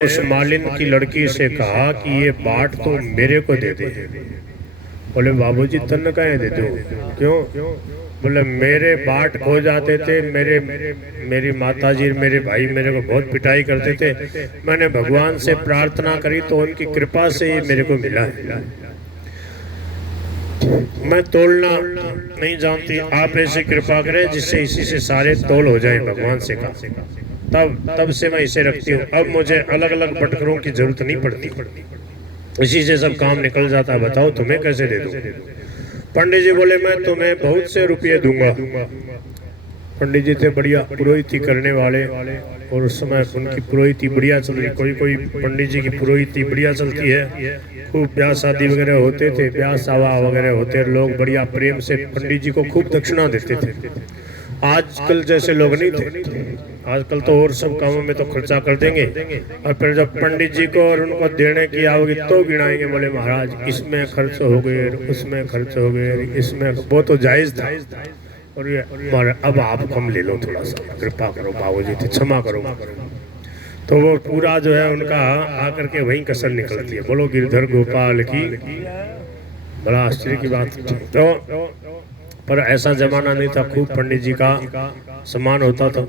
उस मालिन की लड़की से कहा कि ये बाट तो मेरे को दे दे। बोले बाबूजी तन कहे दे दो, क्यों? बोले मेरे बाट खो जाते थे, मेरी माताजी मेरे भाई मेरे को बहुत पिटाई करते थे, मैंने भगवान से प्रार्थना करी तो उनकी कृपा से ये मेरे को मिला है। मैं तोलना नहीं जानती, आप ऐसी कृपा करें जिससे इसी से सारे तोल हो जाए भगवान से का। तब से मैं इसे रखती हूँ। अब मुझे अलग अलग बटकरों की जरूरत नहीं पड़ती, इसी से सब काम निकल जाता है। बताओ तुम्हें कैसे दे दूं? पंडित जी बोले मैं तुम्हें बहुत से रुपये दूंगा। पंडित जी थे बढ़िया पुरोहिती करने वाले, और उस समय उनकी पुरोहिती बढ़िया चल रही। कोई पंडित जी की पुरोहिती बढ़िया चलती है, खूब ब्याह शादी वगैरह होते थे, ब्याह सावा वगैरह होते, लोग बढ़िया प्रेम से पंडित जी को खूब दक्षिणा देते थे। आजकल जैसे लोग नहीं थे, आजकल तो और सब कामों में तो खर्चा कर देंगे, और फिर जब पंडित जी को और उनको देने की आओगी तो गिनाएंगे। बोले महाराज इसमें खर्च हो गए, उसमें खर्च हो गए, इसमें वो तो जायज था, और ये अब आप कम ले लो, थोड़ा सा कृपा करो बाबूजी, क्षमा करो। तो वो पूरा जो है उनका आकर के वहीं कसर निकलती है। बोलो गिरधर गोपाल की। बड़ा आश्चर्य की बात। तो पर ऐसा जमाना नहीं था, खूब पंडित जी का सम्मान होता था।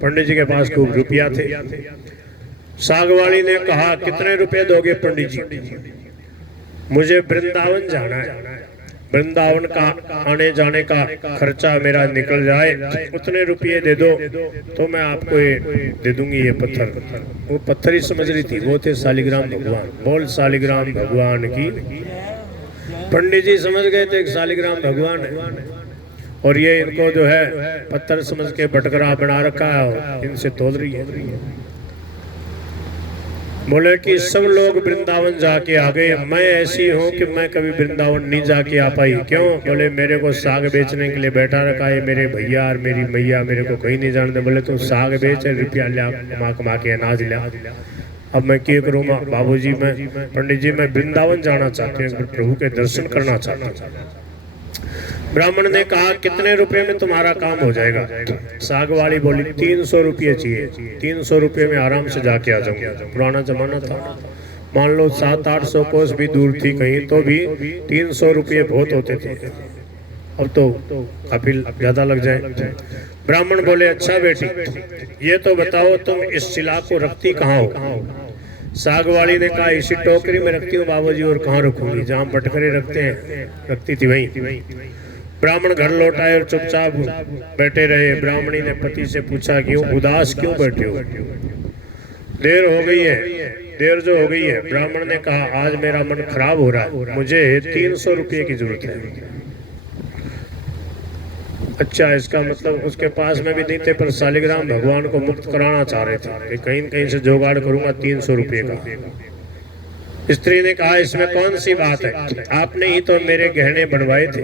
पंडित जी के पास खूब रुपया थे। सागवाड़ी ने कहा कितने रुपए दोगे पंडित जी? मुझे वृंदावन जाना है, वृंदावन का आने जाने का खर्चा मेरा निकल जाए, उतने रुपये दे दो तो मैं आपको ये दे दूंगी। ये पत्थर, वो पत्थर ही समझ रही थी, वो थे शालिग्राम भगवान। बोल शालिग्राम भगवान की। पंडित जी समझ गए थे कि शालिग्राम भगवान है, और ये इनको जो है पत्थर समझ के बटकरा बना रखा है, इनसे तोल रही है। बोले कि सब लोग वृंदावन जाके आ गए, मैं ऐसी हूँ कि मैं कभी वृंदावन नहीं जाके आ पाई। क्यों? बोले मेरे को साग बेचने के लिए बैठा रखा है मेरे भैया और मेरी मैया, मेरे को कहीं नहीं जानते। बोले तुम साग बेच, रुपया लिया कमा के अनाज लिया, अब मैं क्या करूँ बाबूजी? मैं पंडित जी मैं वृंदावन जाना चाहती हूँ, प्रभु के दर्शन करना चाहती हूँ। ब्राह्मण ने कहा कितने रुपए में तुम्हारा काम हो जाएगा? साग वाली बोली 300 रुपये चाहिए। 300 रुपये में आराम से जाके आ जाऊंगा। पुराना जमाना था, मान लो 700-800 कोस भी दूर थी कहीं, तो भी 300 रुपये बहुत होते थे। अब तो काफी ज्यादा लग जाए। ब्राह्मण बोले अच्छा बेटी ये तो बताओ तुम इस शिला को रखती कहाँ हो? साग वाली ने कहा इसी टोकरी में रखती हूँ बाबूजी, और कहाँ रखूंगी? जहाँ बटकरे रखते हैं रखती थी वहीं। ब्राह्मण घर लौट आए और चुपचाप बैठे रहे। ब्राह्मणी ने पति से पूछा क्यों उदास क्यों बैठे हो? देर हो गई है, देर जो हो गई है। ब्राह्मण ने कहा आज मेरा मन खराब हो रहा है, मुझे 300 रुपये की जरूरत है। अच्छा इसका मतलब उसके पास में भी नहीं थे, पर शालिग्राम भगवान को मुक्त कराना चाह रहे थे कि कहीं कहीं से जुगाड़ करूंगा 300 रुपये का। स्त्री ने कहा इसमें कौन सी बात है, आपने ही तो मेरे गहने बनवाए थे,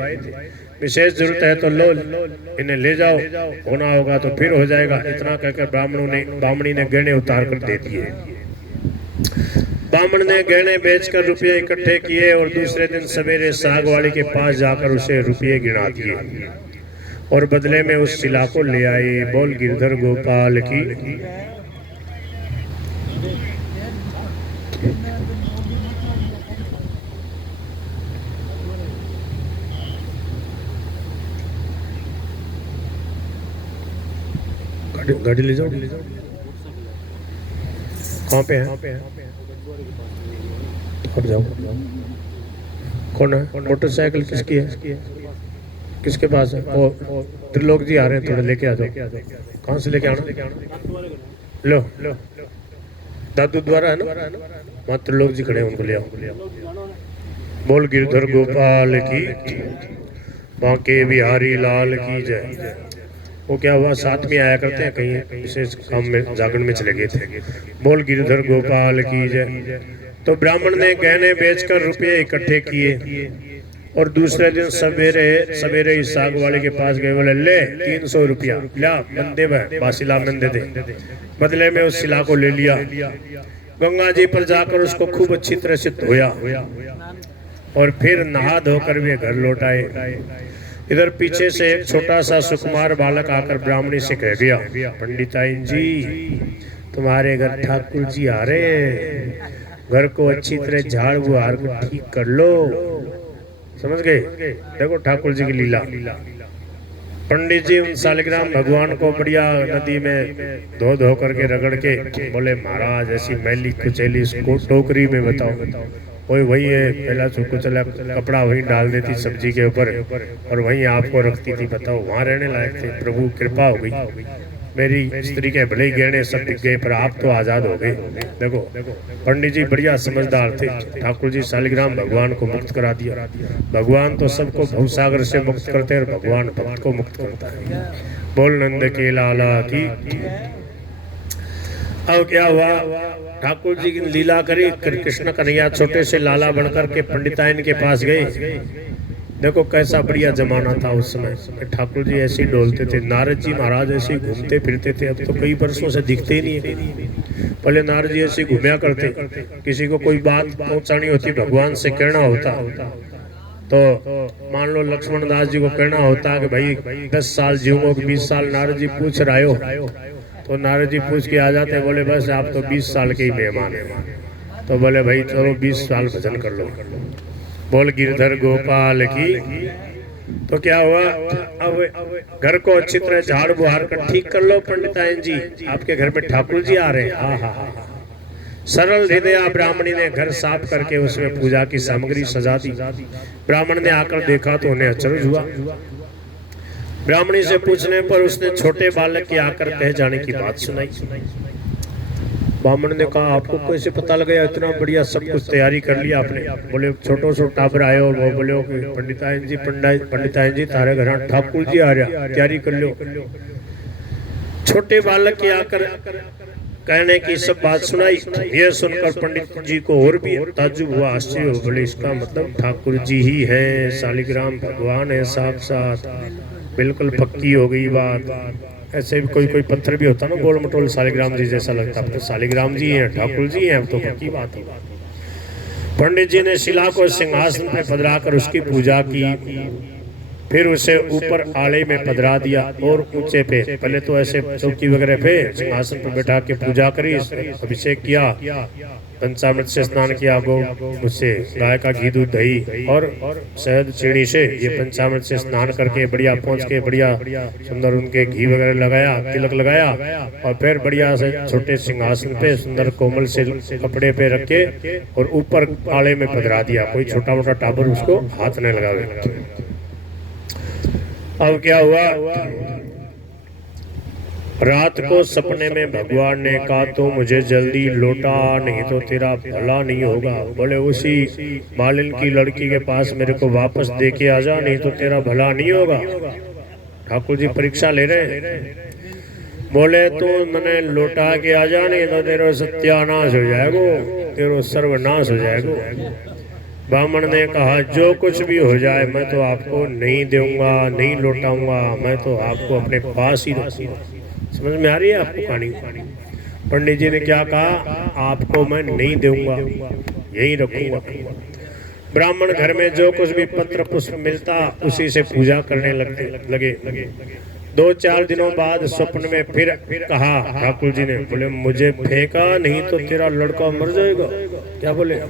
विशेष जरूरत है तो लो, इन्हें ले जाओ, होना होगा तो फिर हो जाएगा। इतना कहकर ब्राह्मणी ने गहने उतार कर दे दिए। ब्राह्मण ने गहने बेचकर रुपये इकट्ठे किए और दूसरे दिन सवेरे सागवाड़ी के पास जाकर उसे रुपये गिना दिए और बदले में उस शिला को ले आए। बोल गिरधर गोपाल की। गाड़ी ले जाओ। कहाँ पे है? अब जाओ। कौन है? मोटरसाइकिल किसकी है? किसके पास है? वो त्रिलोक जी आ रहे हैं, थोड़ा लेके आ जाओ। कहाँ से लेके आना? लो दादू द्वारा है ना, वहाँ त्रिलोक जी खड़े हैं, उनको ले आओ। बोल गिरधर गोपाल की। बांके बिहारी लाल की जय। वो क्या हुआ साथ में आया करते हैं, कहीं विशेष काम में जागरण में चले गए थे। बोल गिरधर गोपाल की जय। तो ब्राह्मण ने गहने बेचकर रुपये इकट्ठे किए और दूसरे दिन सवेरे ही साग वाले के पास गए। बोले ले 300 रुपया ला, मंदे बासिला मंदे दे। बदले में उस शिला को ले लिया। गंगा जी पर जाकर उसको खूब अच्छी तरह से धोया और फिर नहा धोकर वे घर लौट आए। इधर पीछे से एक छोटा सा सुकुमार बालक आकर ब्राह्मणी से कह गया पंडिताइन जी तुम्हारे घर ठाकुर जी आ रहे हैं, घर को अच्छी तरह झाड़ बुहार को ठीक कर लो। समझ गए? देखो ठाकुर जी की लीला। पंडित जी उन सालिग्राम भगवान को बढ़िया नदी में धो धो करके रगड़ के बोले महाराज ऐसी मैली कुचैली इसको टोकरी में बताओ। कोई वही है पहला चुटको चला कपड़ा वहीं डाल देती सब्जी के ऊपर और वहीं आपको रखती थी। बताओ वहां रहने लायक थे। प्रभु कृपा हो गई, मेरी स्त्री के भले ही गहने सब दिख गए पर आप तो आजाद हो गए। देखो पंडित जी बढ़िया समझदार थे। ठाकुर जी सालिग्राम भगवान को मुक्त करा दिया। भगवान तो सबको भवसागर से मुक्त करते हैं और भगवान भक्त को मुक्त करता है। बोल नंद के लाला की। अब क्या हुआ, ठाकुर जी की लीला करी। कृष्ण कन्हैया छोटे से लाला बनकर के पंडिताइन के पास गए। देखो कैसा बढ़िया जमाना था उस समय। ठाकुर जी ऐसे ही डोलते थे, नारद जी महाराज ऐसे ही घूमते फिरते थे। अब तो कई वर्षों से दिखते ही नहीं है। पहले नारद जी ऐसे घूमया करते, किसी को कोई बात पहुंचानी होती, भगवान से कहना होता तो मान लो लक्ष्मण दास जी को कहना होता कि भाई 10 साल जीऊंगा कि 20 साल, नारद जी पूछ रहे हो तो नारद जी पूछ के आ जाते, बोले बस आप तो 20 साल के ही मेहमान है। तो बोले भाई चलो 20 साल भजन कर लो। बोल गिरधर गोपाल की। तो क्या हुआ, अब घर को अच्छी तरह झाड़ बुहार कर ठीक कर लो। पंडिताइन जी आपके घर में ठाकुर जी आ रहे हैं। हाँ हाँ हाँ। सरल हृदय ब्राह्मणी ने घर साफ करके उसमें पूजा की सामग्री सजा दी। ब्राह्मण ने आकर देखा तो उन्हें अचरज हुआ। ब्राह्मणी से पूछने पर उसने छोटे बालक के आकर कह जाने की बात सुनाई। ब्राह्मण ने कहा आपको कैसे पता लगा, इतना बढ़िया सब कुछ तैयारी कर लिया आपने? बोले छोटो सो टाबर आयो और वो बोले पंडिताइन जी तारे घर ठाकुर जी आ रहा, तैयारी कर लो। छोटे बालक के आकर कहने की सब बात सुनाई। यह सुनकर पंडित जी को और भी ताज्जुब हुआ, आश्चर्य हुआ। बोले इसका मतलब ठाकुर जी ही है, सालिग्राम भगवान है साक्षात। बिल्कुल पक्की हो गई बात। ऐसे भी कोई कोई पत्थर भी होता ना गोल मटोल, सालिग्राम जी जैसा लगता है, तो सालिग्राम जी हैं, ठाकुर जी हैं, तो पक्की बात है। पंडित जी ने शिला को सिंहासन पे पधराकर उसकी पूजा की। फिर उसे ऊपर आड़े में पधरा दिया और ऊंचे पे, पहले तो ऐसे चौकी वगैरह पे सिंहासन पर बैठा के पूजा करी, अभिषेक किया, पंचामृत से स्नान किया, गो उससे गाय का घी दूध दही और शहद चीनी से ये पंचामृत से स्नान करके बढ़िया पहुंच के बढ़िया सुंदर उनके घी वगैरह लगाया, तिलक लगाया और फिर बढ़िया से छोटे सिंहासन पे सुंदर कोमल से कपड़े पे रख के और ऊपर आड़े में पधरा दिया। कोई छोटा मोटा टाबर उसको हाथ न लगावे। अब क्या हुआ, रात को सपने में भगवान ने कहा तो मुझे जल्दी लौटा, नहीं तो तेरा भला नहीं होगा। बोले उसी मालिन की लड़की के पास मेरे को वापस दे के आ जा, नहीं तो तेरा भला नहीं होगा। ठाकुर जी परीक्षा ले रहे हैं। बोले तो मैंने लौटा के आ जा, नहीं तो तेरा सत्यानाश हो जाएगा, तेरा सर्वनाश हो जाएगा। ब्राह्मण ने कहा जो कुछ भी हो जाए मैं तो आपको नहीं दूंगा, नहीं लौटाऊंगा, मैं तो आपको अपने पास ही रखूंगा। समझ में आ रही है आपको कहानी? पंडित जी ने क्या कहा, आपको मैं नहीं दूंगा, यही रखूंगा। ब्राह्मण घर में जो कुछ भी पत्र पुष्प मिलता उसी से पूजा करने लगे। 2-4 दिनों बाद स्वप्न में फिर कहा ठाकुर जी ने, बोले मुझे फेंका नहीं तो तेरा लड़का मर जाएगा। क्या बोले?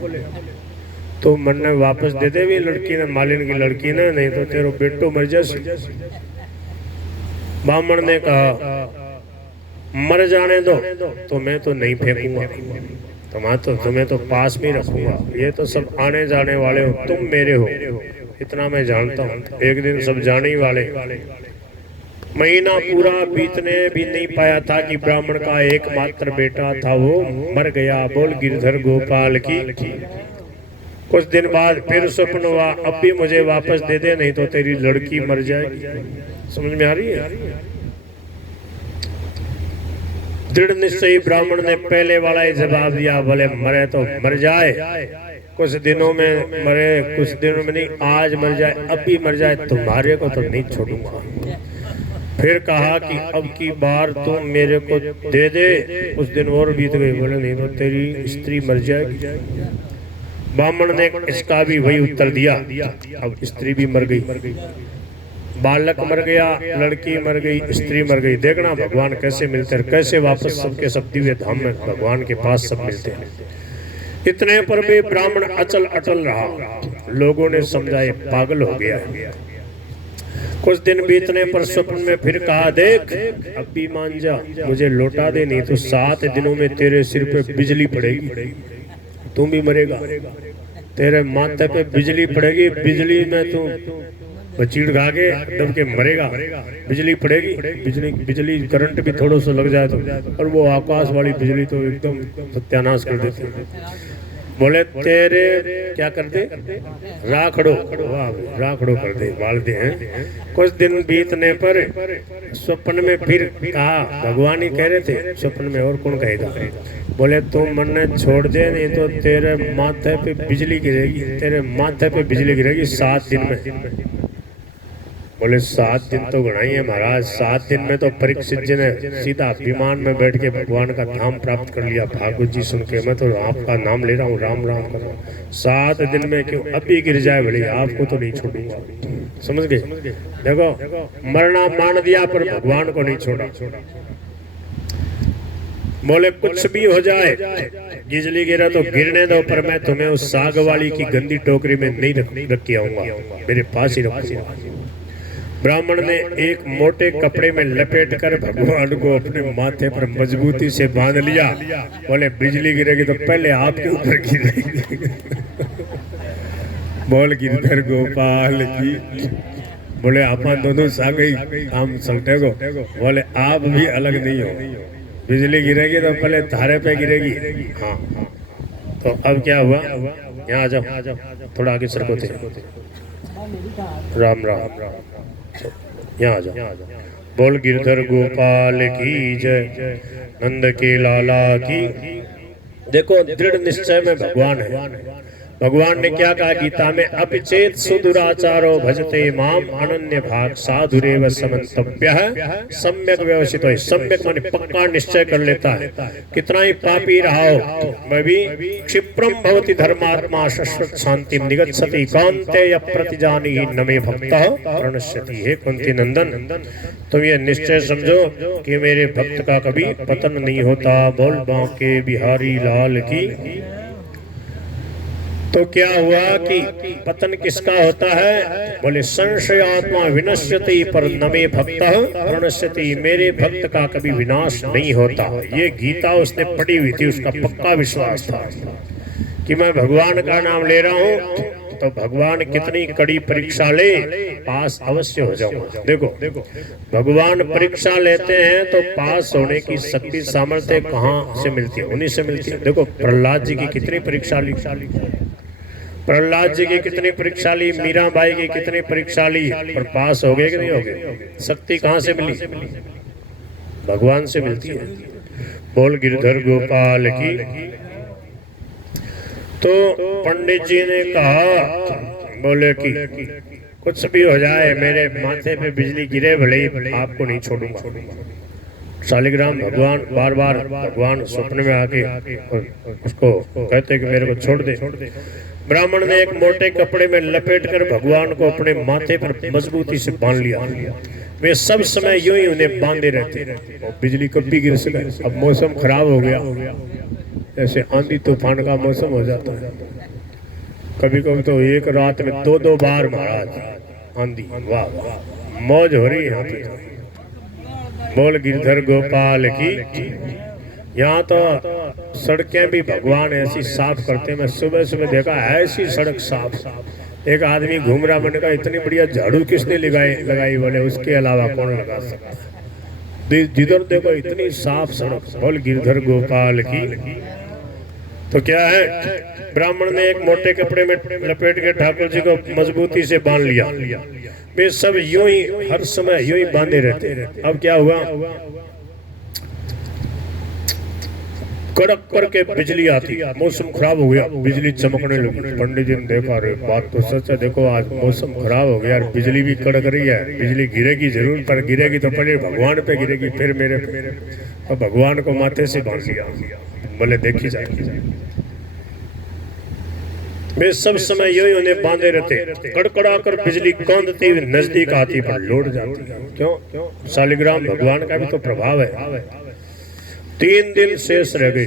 तो मन ने वापस दे दे भी लड़की ने, मालिन की लड़की ने, नहीं तो तेरा बेटो मर जाए। ब्राह्मण ने कहा मर जाने दो तो मैं तो नहीं फेंकूंगा, तुम्हें तो पास में रखूंगा। ये तो सब आने जाने वाले हो, तुम मेरे हो, इतना मैं जानता हूँ। एक दिन सब जाने ही वाले। महीना पूरा बीतने भी नहीं पाया था कि ब्राह्मण का एकमात्र बेटा था वो मर गया। बोल गिरधर गोपाल की। कुछ दिन बाद फिर स्वप्न हुआ, अब भी मुझे वापस दे दे, नहीं तो तेरी लड़की मर जाएगी। समझ में आ रही है? दृढ़ निश्चयी ब्राह्मण ने पहले वाला ही जवाब दिया, बोले मरे तो मर जाए, कुछ दिनों में मरे, कुछ दिनों में नहीं, आज मर जाए, अब भी मर जाए, तुम्हारे को तो नहीं छोड़ूंगा। फिर कहा कि अब की बार तुम मेरे को दे दे। कुछ दिन और बीत गए, बोले नहीं तो तेरी स्त्री मर जाएगी। ब्राह्मण ने इसका भी वही उत्तर दिया। अब स्त्री भी मर गई। बालक मर गया, लड़की मर गई, स्त्री मर गई, देखना भगवान कैसे मिलते हैं, कैसे वापस सबके सब दिव्य धाम में भगवान के पास सब मिलते हैं। इतने पर भी ब्राह्मण अचल अटल रहा। लोगों ने समझा ये पागल हो गया है। कुछ दिन बीतने पर स्वप्न में फिर कहा, देख अब भी मान जा, मुझे लौटा दे, नहीं तो 7 दिनों में तेरे सिर पे बिजली पड़ेगी, तुम भी मरेगा, तेरे माथे पे बिजली पड़ेगी, बिजली में तू बचीड़ खा के दब के मरेगा, बिजली पड़ेगी, बिजली करंट भी थोड़ा सा लग जाए तो, और वो आकाश वाली बिजली तो एकदम सत्यानाश कर देती है। बोले तेरे क्या कर दे, राखड़ो, राखड़ो कर दे, बाल दे हैं। कुछ दिन बीतने पर स्वप्न में फिर कहा, भगवान ही कह रहे थे स्वप्न में, और कौन कहेगा। बोले तुम मन छोड़ दे, नहीं तो तेरे माथे पे बिजली गिरेगी, तेरे माथे पे बिजली गिरेगी 7 दिन में। बोले 7 दिन तो गणाई है महाराज, 7 दिन में तो परीक्षित जी ने सीधा विमान में बैठ के भगवान का धाम प्राप्त कर लिया। भागवत जी सुन के मैं तो आपका नाम ले रहा हूँ, राम राम कर रहा हूँ, 7 दिन में क्यों अभी गिर जाए भले, आपको तो नहीं छोड़ूंगा। समझ गए? देखो मरना मान दिया पर भगवान को नहीं छोड़ा। बोले कुछ भी हो जाए, बिजली गिरा तो गिरने दो, पर मैं तुम्हें उस साग वाली की गंदी टोकरी में नहीं रख के आऊंगा, मेरे पास ही रखूंगा। ब्राह्मण ने एक मोटे कपड़े में लपेट कर भगवान को अपने माथे पर मजबूती से बांध लिया। बोले बिजली गिरेगी तो पहले आपके ऊपर गिरेगी। बोल गिरधर गोपाल की। बोले अपन दोनों सागई काम चलते को। बोले आप भी अलग नहीं हो, बिजली गिरेगी तो पहले तारे पे गिरेगी। हाँ, तो अब क्या हुआ, यहाँ आ जाओ, थोड़ा आगे सरको थे। राम राम, यहाँ आ जाओ। बोल गिरधर गोपाल की जय, नंद के लाला की। देखो दृढ़ निश्चय में भगवान है। भगवान ने क्या कहा गीता में, अपिचेत सुदुराचारो भजते माम अनन्य भाग साधुरेव समन्तव्यः सम्यक व्यवसितो। सम्यक माने पक्का निश्चय कर लेता है, कितना ही पापी रहा हो मैं भी क्षिप्रम भवति धर्मात्मा शाश्वत शांतिम निगच्छति कान्तेय प्रतिजानी न मे भक्तः प्रणश्यति। हे कुंती नंदन, तुम ये निश्चय समझो कि मेरे भक्त का कभी पतन नहीं होता। बोल बांके बिहारी लाल की। तो क्या हुआ कि पतन किसका होता है? बोले संशयात्मा विनश्यति पर नमे भक्तः प्रणश्यति। मेरे भक्त का कभी विनाश नहीं होता। ये गीता उसने पढ़ी हुई थी, उसका पक्का विश्वास था कि मैं भगवान का नाम ले रहा हूँ तो भगवान कितनी कड़ी परीक्षा ले, पास अवश्य हो जाऊंगा। देखो भगवान परीक्षा लेते हैं तो पास होने की शक्ति सामर्थ्य कहाँ से मिलती है? उन्हीं से मिलती है। देखो प्रहलाद जी की कितनी परीक्षा ली, प्रहलाद जी की कितनी परीक्षा ली, मीराबाई की कितनी परीक्षा ली, पर पास हो गए कि नहीं हो गए? शक्ति कहाँ से मिली? भगवान से मिलती है। बोल गिरधर गोपाल की। तो पंडित जी ने कहा, बोले कि कुछ भी हो जाए, मेरे माथे पे बिजली गिरे भले ही आपको नहीं छोड़ूंगा। शालिग्राम भगवान बार बार भगवान स्वप्न में आके उसको कहते कि मेरे को छोड़ दे। ब्राह्मण ने एक मोटे कपड़े में लपेट कर भगवान को अपने माथे पर मजबूती से बांध लिया। वे सब समय यूं ही उन्हें बांधे रहते और बिजली कभी गिर सके। अब मौसम खराब हो गया, ऐसे आंधी तूफान का मौसम हो जाता है। कभी कभी तो एक रात में 2-2 बार महाराज आंधी। वाह वाह, मौज हो रही है यहाँ पे। बोल गिरधर गोपाल की। यहाँ तो सड़कें भी भगवान ऐसी साफ करते। मैं सुबह सुबह देखा ऐसी सड़क साफ। एक आदमी घूम रहा, मैंने कहा इतनी बढ़िया झाड़ू किसने लगाई? बोले उसके अलावा कौन लगा सकता? जिधर देखो इतनी साफ सड़क। बोल गिरधर गोपाल की। तो क्या है, ब्राह्मण ने एक मोटे कपड़े में लपेट के ठाकुर जी को मजबूती से बांध लिया। वे सब यूं ही हर समय यूं ही बांधे रहते। अब क्या हुआ, कड़क करके बिजली आती, मौसम खराब हो गया, बिजली चमकने लगी। पंडित जी ने देखा, अरे बात तो सच है, देखो आज मौसम खराब हो गया, बिजली भी कड़क रही है। बिजली गिरेगी जरूर, पर गिरेगी तो पहले भगवान पे गिरेगी, फिर मेरे पे। तो भगवान को माथे से बांध लिया। बोले देखी जाएगी। वे सब समय यो ही उन्हें बांधे रहते, कड़कड़ा कर बिजली कौंधती हुई नजदीक आती पर लौट जाती। क्यों? शालिग्राम भगवान का भी तो प्रभाव है। 3 दिन शेष रह गए।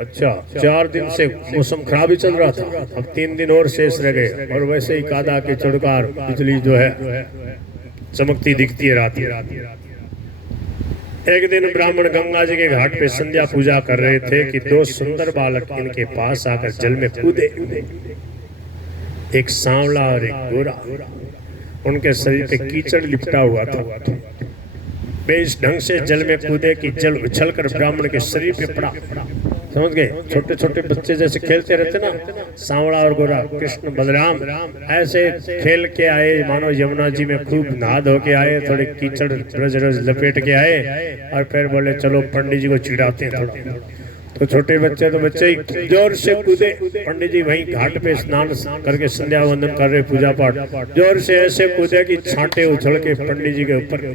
अच्छा, 4 दिन से मौसम खराब ही चल रहा था, अब 3 दिन और शेष रह गए। और वैसे ही कादा के चुड़कार बिजली जो है चमकती दिखती है रात में। एक दिन ब्राह्मण गंगा जी के घाट पे संध्या पूजा कर रहे थे कि 2 सुंदर बालक इनके पास आकर जल में कूदे। एक सांवला और एक गोरा। उनके शरीर पे कीचड़ लिपटा हुआ था। वे इस ढंग से जल में कूदे कि जल उछलकर ब्राह्मण के शरीर पे पड़ा। समझ गए? छोटे छोटे बच्चे जैसे खेलते रहते ना, सांवड़ा और गोरा, कृष्ण बलराम ऐसे खेल के आए, मानो यमुना जी में खूब नहा धो के आए, थोड़े कीचड़ रज रज लपेट के आए और फिर बोले चलो पंडित जी को चिढ़ाते हैं थोड़ा। तो छोटे बच्चे तो बच्चे ही जोर से कूदे। पंडित जी वहीं घाट पे स्नान करके संध्या वंदन कर रहे, पूजा पाठ, जोर से ऐसे कूदे कि छांटे उछल के पंडित जी के ऊपर।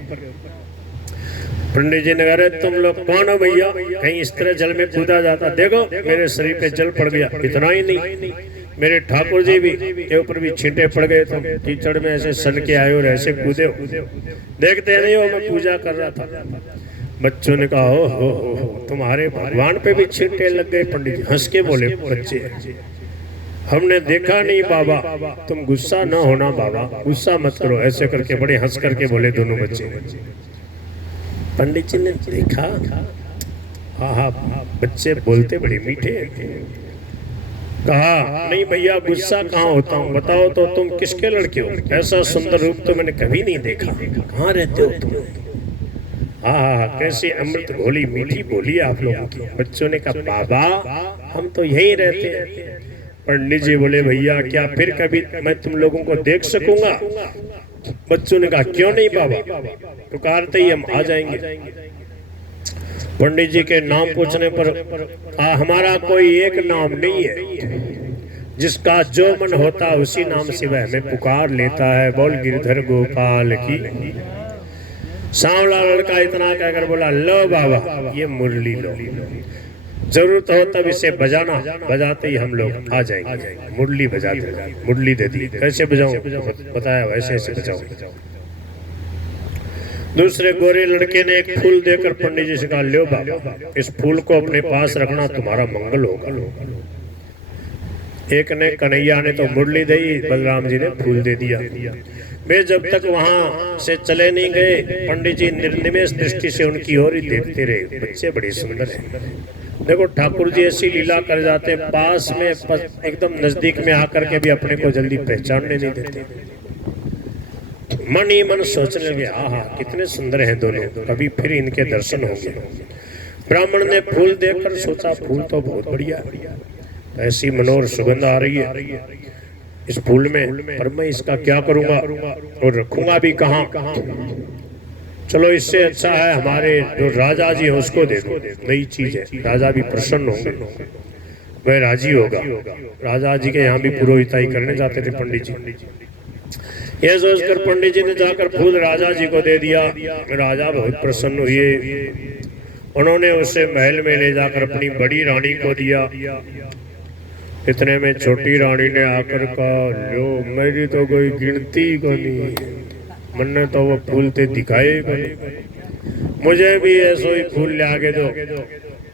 पंडित जी ने कहा तुम लोग कौन हो भैया, कहीं इस तरह जल में कूदा जाता? देखो मेरे शरीर पे जल पड़ गया। इतना ही नहीं, मेरे ठाकुर जी भी के ऊपर भी छींटे पड़ गए। तुम कीचड़ में ऐसे सन के आए और ऐसे कूदे हो, देखते नहीं हो मैं पूजा कर रहा था। बच्चों ने कहा हो तुम्हारे भगवान पे भी छींटे लग गए। पंडित जी हंस के बोले, बच्चे हमने देखा नहीं बाबा, तुम गुस्सा ना होना बाबा, गुस्सा मत करो। ऐसे करके बड़े हंस करके बोले दोनों बच्चे। पंडित जी ने देखा, हाँ बच्चे बोलते बड़े मीठे। कहा नहीं भैया गुस्सा कहाँ होता हूँ, बताओ तो तुम किसके लड़के हो? ऐसा सुंदर रूप तो मैंने कभी नहीं देखा। कहाँ रहते हो तुम? हाँ कैसी अमृत घोली मीठी बोली आप लोगों की। बच्चों ने कहा बाबा हम तो यहीं रहते हैं। पंडित जी बोले भैया क्या फिर कभी मैं तुम लोगों को देख सकूंगा? बच्चों ने कहा क्यों नहीं बाबा, पुकारते ही हम आ जाएंगे। पंडित जी के नाम पूछने पर हमारा कोई एक नाम नहीं है, जिसका जो मन होता उसी नाम से वह हमें पुकार लेता है। बोल गिरधर गोपाल की। सांवला लड़का इतना कहकर बोला लो बाबा ये मुरली लो, जरूरत हो तब इसे बजाना। बजाते ही हम लोग आ जाएंगे। मुरली बजाते, मुरली दे दी। कैसे बजाऊं? बताया वैसे ऐसे बजाऊं। दूसरे गोरे लड़के ने एक फूल देकर पंडित जी से कहा लो बाबा इस फूल को अपने पास रखना, तुम्हारा मंगल होगा। एक ने कन्हैया ने तो मुरली दी, बलराम जी ने फूल दे दिया। वे जब तक वहां से चले नहीं गए, पंडित जी निर्निमेष दृष्टि से उनकी ओर ही देखते रहे। बच्चे बड़े सुंदर हैं। देखो ठाकुर जी ऐसी लीला कर जाते, पास में एकदम नजदीक में आकर के भी अपने को जल्दी पहचानने नहीं देते। मन ही मन सोचने लगे आहा कितने सुंदर हैं दोनों, कभी फिर इनके दर्शन होंगे। ब्राह्मण ने फूल देखकर सोचा फूल तो बहुत बढ़िया, ऐसी मनोहर सुगंध आ रही है इस फूल में, पर मैं इसका क्या करूंगा और रखूंगा भी कहाँ? चलो इससे अच्छा है हमारे जो राजा जी है उसको दे दो, नई चीज है, राजा भी प्रसन्न होंगे, वह राजी होगा। राजा जी के यहाँ भी पुरोहिताई करने जाते थे पंडित जी। यह सोचकर पंडित जी ने जाकर फूल राजा जी को दे दिया। राजा बहुत प्रसन्न हुए। उन्होंने उसे महल में ले जाकर अपनी बड़ी रानी को दिया। इतने में छोटी रानी ने आकर कहा लो मेरी तो कोई गिनती को नहीं, मैंने तो वो फूल ते दिखाए नहीं, मुझे भी ऐसा ही फूल ले आके दो,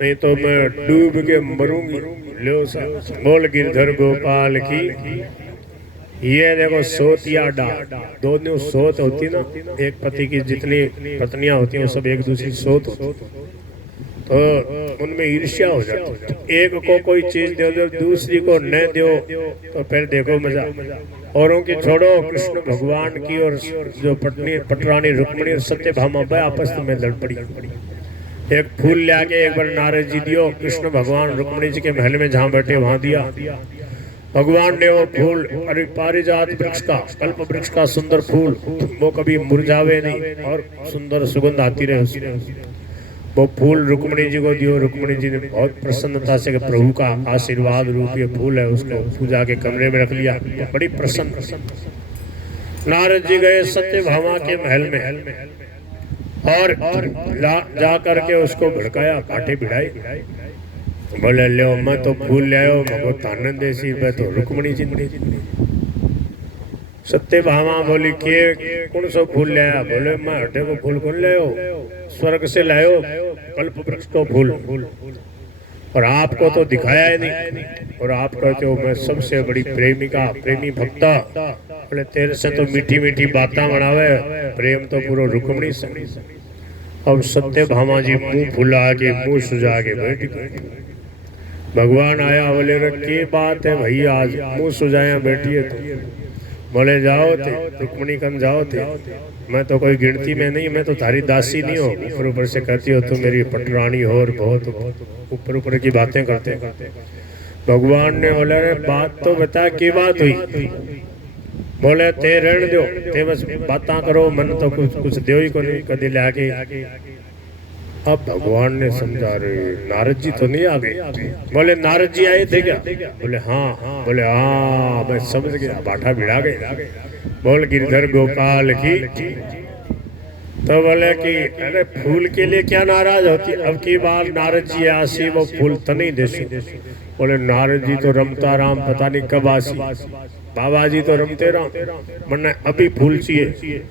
नहीं तो मैं डूब के मरूंगी। लो सा बोल गिरधर गोपाल की। ये देखो सोतिया डा, दोनों सोत होती ना, एक पति की जितनी पत्नियां होती हैं वो सब एक दूसरी सोत होती, तो उनमें ईर्ष्या हो जाती है। एक को कोई चीज दे दो दूसरी को न दो तो फिर देखो मजा। औरों की छोड़ो, कृष्ण भगवान की और जो पटरानी रुक्मिणी और सत्यभामा आपस में लड़ पड़ी। एक फूल ले आके एक बार नारद जी दियो, कृष्ण भगवान रुक्मिणी जी के महल में जहाँ बैठे वहां दिया। भगवान ने वो फूल, अरे पारिजात वृक्ष का, कल्प वृक्ष का सुंदर फूल, वो कभी मुरझावे नहीं और सुंदर सुगंध आती रहे उसमें, वो फूल रुक्मिणी जी को दियो। रुक्मिणी जी ने बहुत प्रसन्नता से प्रभु का आशीर्वाद रूप ये फूल है, उसको पूजा के कमरे में रख लिया। बड़ी प्रसन्न। नारद जी गए सत्यभामा के महल में और जा करके उसको भड़काया, कांटे भिड़ाए। बोले लो मैं तो फूल ले आयो मको तानन देसी मैं तो रुक्मणी जी ने सत्य भामा बोली के कौन सो फूल ले आया बोले मैं हटे को फूल कौन ले आयो स्वर्ग से लायो कल्प वृक्ष को फूल और आपको तो दिखाया ही नहीं और आप कहते हो मैं सबसे बड़ी प्रेमिका प्रेमी भक्ता बोले तेरे से तो मीठी मीठी बातें बनावे प्रेम तो पूरा रुक्मणी से। अब सत्य भामा जी मुंह फुला के मुंह सुझा के बैठ गए। भगवान आया बोले रे के बात है भाई आज मुंह सुझाया बैठिए तो बोले जाओ थे रुक्मणी कन जाओ थे मैं तो कोई गिनती में नहीं मैं तो थारी दासी नहीं हो ऊपर ऊपर से कहती हो तुम मेरी पटरानी हो और बहुत ऊपर ऊपर की बातें करते भगवान ने बोले रे बात तो बता की बात हुई बोले ते रहने दो ते बस बातें करो मन तो कुछ दो ही को नहीं कभी लाके। अब भगवान ने समझा रे नारद जी तो नहीं आ गए बोले नारद जी आए थे क्या बोले हाँ बोले हाँ मैं समझ गया बाठा भिड़ा गए बोल गिरधर गोपाल की तो बोले कि अरे फूल के लिए क्या नाराज होती अब की बार नारद जी आसी वो फूल तो नहीं देसी बोले नारद जी तो रमता राम पता नहीं कब आसी बाबा जी तो रमते राम मन्ने अभी फूल चाहिए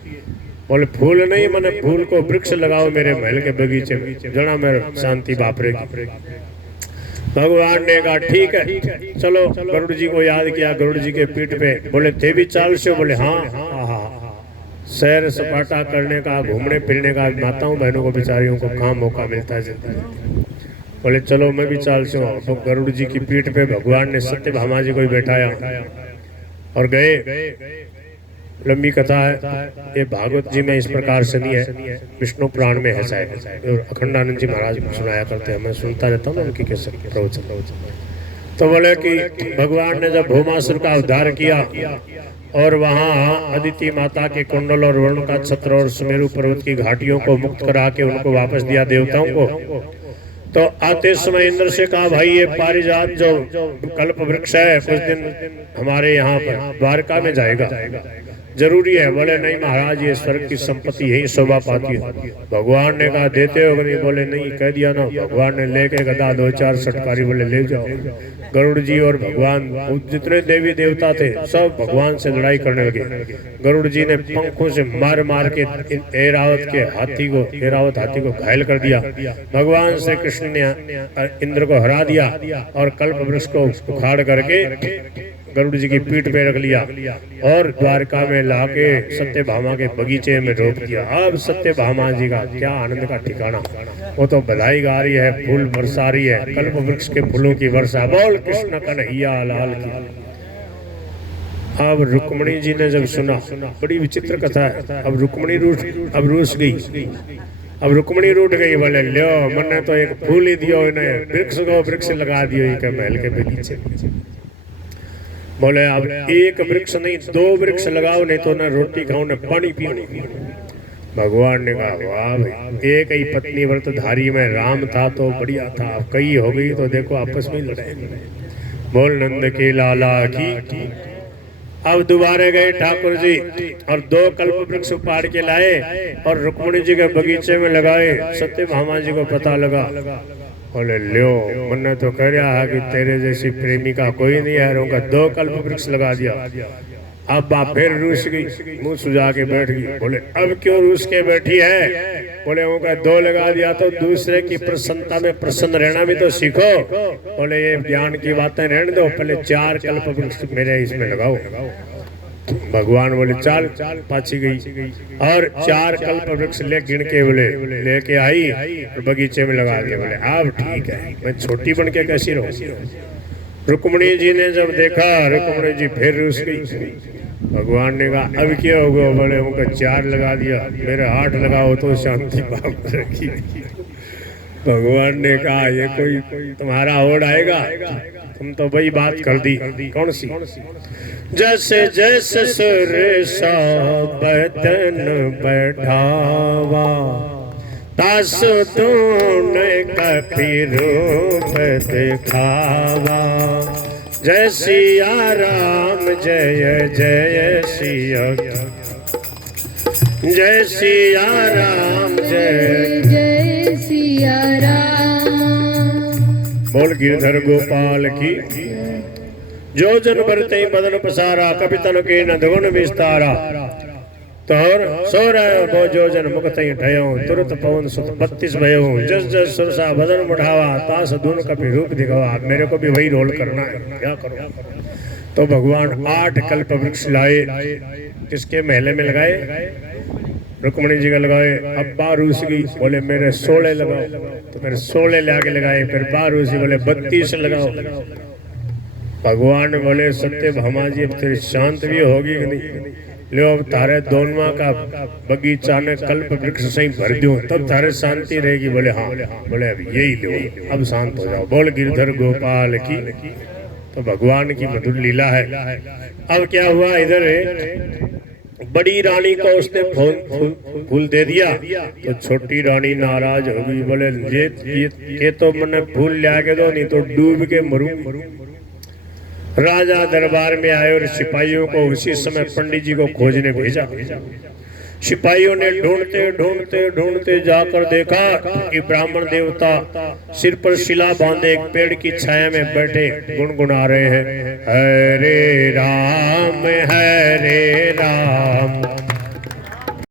बोले फूल नहीं मैंने फूल को वृक्ष लगाओ मेरे महल के बगीचे में जना मेरे शांति बापरेगी। भगवान ने कहा ठीक है चलो गरुड़ जी को याद किया गरुड़ जी के पीठ पे बोले थे भी चाल से बोले हाँ सैर सपाटा करने का घूमने फिरने का माताओं बहनों को बेचारियों को कहाँ मौका मिलता है बोले चलो मैं भी चाल से हूँ। तो गरुड़ जी की पीठ पे भगवान ने सत्य भामा जी को बैठाया और गए। लंबी कथा है ये भागवत जी में इस प्रकार से नहीं है विष्णु पुराण में है शायद और अखंडानंद जी महाराज सुनाया करते हैं मैं सुनता रहता हूँ उनकी कैसे प्रवचन। तो बोले कि भगवान ने जब भौमासुर का उद्धार किया और वहाँ अदिति माता के कुंडल और वरुण का छत्र और सुमेरु पर्वत की घाटियों को मुक्त करा के उनको वापस दिया देवताओं को तो आते समय इंद्र से कहा भाई ये पारिजात जो कल्प वृक्ष है कुछ दिन हमारे यहाँ पर द्वारका में जाएगा जरूरी है। बोले नहीं महाराज ये स्वर्ग की संपत्ति यही शोभा पाती है। भगवान ने कहा देते हो नहीं बोले नहीं कह दिया ना। भगवान ने लेके गदा 2-4 सटकारी बोले ले जाओ। गरुड़ जी और भगवान जितने देवी देवता थे सब भगवान से लड़ाई करने लगे। गरुड़ जी ने पंखों से मार मार के ऐरावत हाथी को घायल कर दिया। भगवान श्री कृष्ण ने इंद्र को हरा दिया और कल्प वृक्ष को उखाड़ करके गरुड़ जी की पीठ पे रख लिया और द्वारका में लाके सत्य भामा के बगीचे में रोक दिया। अब सत्य भामा जी का क्या आनंद का ठिकाना, वो तो बधाई गा रही है, फूल बरसा रही है, कल्प वृक्ष के फूलों की वर्षा। बोल कृष्ण कन्हैया लाल की। अब रुक्मणी जी ने जब सुना, बड़ी विचित्र कथा है। अब रुक्मणी रूठ गई। अब रुक्मणी रूठ गई, बोले लो मैंने तो एक फूल ही दियो, इन्हें वृक्ष लगा दियो महल के बगीचे। बोले अब एक वृक्ष नहीं 2 वृक्ष लगाओ, नहीं तो ना रोटी खाओ ना पानी पियो। भगवान ने कहा वाह भाई, एक ही पत्नी व्रतधारी में राम था तो बढ़िया था, अब कई हो गई तो देखो आपस में लड़ाई। बोल नंद के लाला की। अब दोबारा गए ठाकुर जी और 2 कल्प वृक्ष उपाड़ के लाए और रुक्मणी जी के बगीचे में लगाए। सत्य भामा जी को पता लगा, बोले लो मैंने तो कह रहा है कि तेरे जैसी प्रेमिका कोई नहीं है, उनका 2 कल्प वृक्ष लगा दिया। अब बाप फिर रूस गई, मुंह सुझा के बैठ गई। बोले अब क्यों रूस के बैठी है? बोले उनका 2 लगा दिया तो दूसरे की प्रसन्नता में प्रसन्न रहना भी तो सीखो। बोले ये ज्ञान की बातें रहने दो, पहले 4 कल्प वृक्ष मेरे इसमें लगाओ। भगवान बोले चाल पाछी गई और 4 कल्प वृक्ष ले गिन के बोले लेके आई और बगीचे में लगा दिया। बोले अब ठीक है, मैं छोटी बन के कैसी रहूं? रुक्मणी जी ने जब देखा, रुक्मणी जी फिर रूस गई। भगवान ने कहा अब क्या होगा? बोले उनका 4 लगा दिया, मेरे 8 लगाओ तो शांति पाप रखी। भगवान ने कहा ये कोई तुम्हारा होड़ आएगा? तुम तो वही बात कर दी। कौन सी? जैसे जैसे सुरेशा बदन बढ़ावा, तास तूने कभी रूप दिखावा। जय सिया राम जय जय सिया, जय सिया राम जय जय सिया राम। बोल गिरधर गोपाल की। जो जन भरते बदन पसारा, कपि तन के न दुगुन विस्तारा। तोहर सो रहे वो जो जन मुक्त ठयो, तुरत पवन सुत 32 भयो। जस जस सुरसा बदन बढ़ावा, तास दून कपि रूप दिखावा। मेरे को भी वही रोल करना है, क्या करूं। तो भगवान 8 कल्प वृक्ष लाए। किसके महले में लगाए? रुक्मणी जी का लगाए। अब बार उसकी बोले मेरे 16 लगाओ, तो मेरे 16 लाके लगाए। फिर बार उसी बोले 32 लगाओ। भगवान बोले सत्य भामा जी अब तेरी शांत भी होगी कि नहीं? लो अब तारे दोनवा का बगीचा ने कल्प वृक्ष सही भर दो, तब तारे शांति रहेगी। बोले हाँ। बोले अब यही लो, अब शांत हो जाओ। बोल गिरधर गोपाल की। तो भगवान की मधुर लीला है। अब क्या हुआ, इधर बड़ी रानी को उसने फूल दे दिया, तो छोटी रानी नाराज हो गई। बोले ये तो मैंने फूल लिया के दो, नहीं तो डूब के मरूं। राजा दरबार में आए और सिपाहियों को उसी समय पंडित जी को खोजने भेजा। सिपाहियों ने ढूंढते ढूंढते ढूंढते जाकर देखा कि ब्राह्मण देवता सिर पर शिला बांधे एक पेड़ की छाया में बैठे गुनगुना रहे हैं, हरे राम